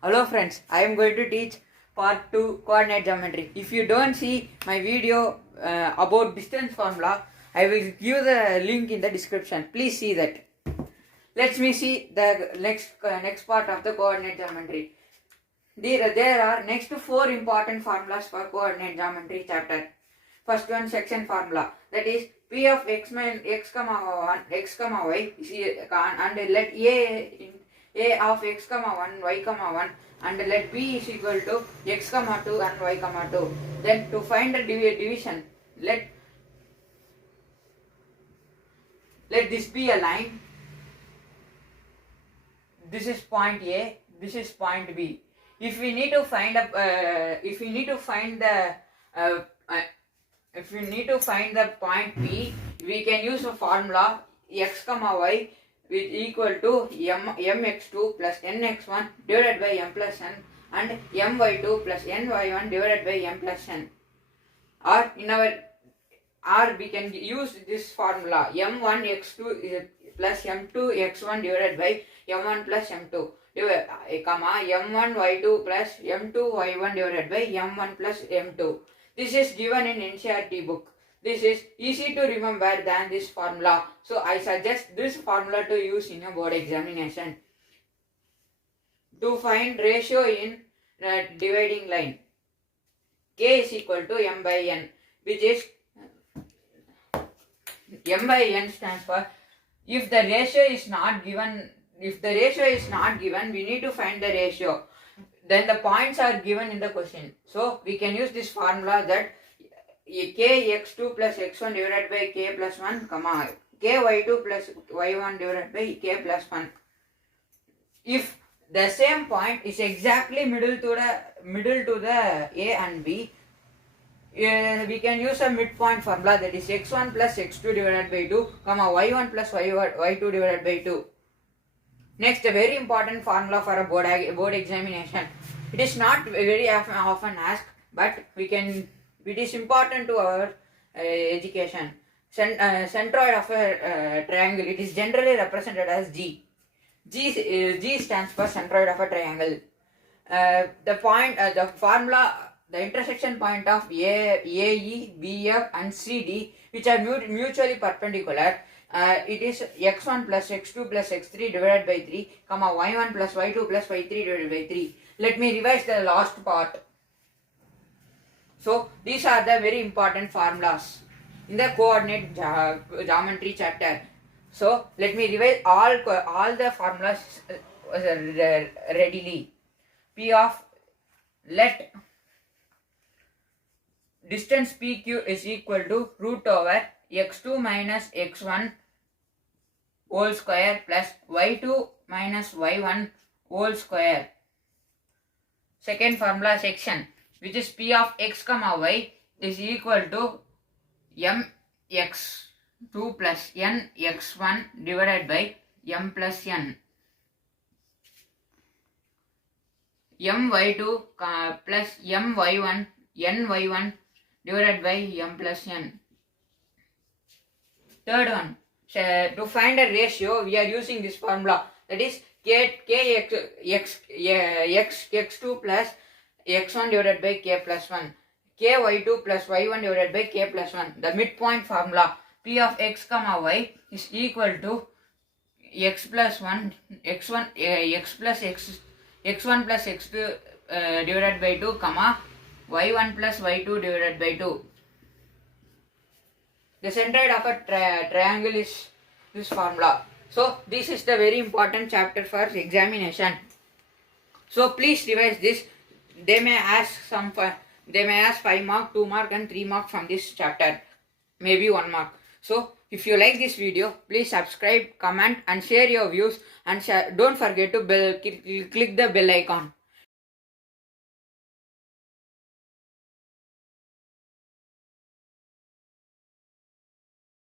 Hello friends, I am going to teach part 2 coordinate geometry. If you don't see my video about distance formula, I will give the link in the description. Please see that. Let me see the next part of the coordinate geometry. There are next 4 important formulas for coordinate geometry chapter. First one, section formula, that is p of x minus x comma 1 x comma y and let a of x comma 1 y comma 1 and let b is equal to x comma 2 and y comma 2. Then to find the division, let this be a line. This is point A, this is point B. If we need to find the point P, we can use a formula x comma y with equal to mx2 plus nx1 divided by m plus n and my2 plus ny1 divided by m plus n. Or we can use this formula m1 x2 plus m2 x1 divided by m1 plus m2 m1 y2 plus m2 y1 divided by m1 plus m2. This is given in NCERT book. This is easy to remember than this formula. So I suggest this formula to use in a board examination. To find ratio in dividing line, k is equal to m by n, which is m by n stands for if the ratio is not given, we need to find the ratio. Then the points are given in the question. So we can use this formula that k x2 plus x1 divided by k plus 1, k y2 plus y1 divided by k plus 1. If the same point is exactly middle to the A and B, we can use a midpoint formula, that is x1 plus x2 divided by 2, y1 plus y2 divided by 2. Next, a very important formula for a board examination. It is not very often asked, but it is important to our education. Centroid of a triangle, it is generally represented as G. G stands for centroid of a triangle. The formula, the intersection point of AE, BF and CD, which are mutually perpendicular, it is x1 plus x2 plus x3 divided by 3, y1 plus y2 plus y3 divided by 3. Let me revise the last part. So these are the very important formulas in the coordinate geometry chapter. So let me revise all the formulas readily. P of, let distance PQ is equal to root over x2 minus x1 whole square plus y2 minus y1 whole square. Second formula, section, which is P of x comma y is equal to mx2 plus nx1 divided by m plus n. my2 plus my1 ny1 divided by m plus n. Third one, to find a ratio, we are using this formula, that is x2 plus x1 divided by k plus 1, y2 plus y1 divided by k plus 1. The midpoint formula, P of x comma y is equal to x plus 1 x1 x plus x1 plus x2 divided by 2, y1 plus y2 divided by 2. The centroid of a triangle is this formula. So this is the very important chapter for examination. So please revise this. They may ask 5 mark, 2 mark and 3 mark from this chapter, maybe 1 mark. So if you like this video, please subscribe, comment and share your views, and don't forget to click the bell icon.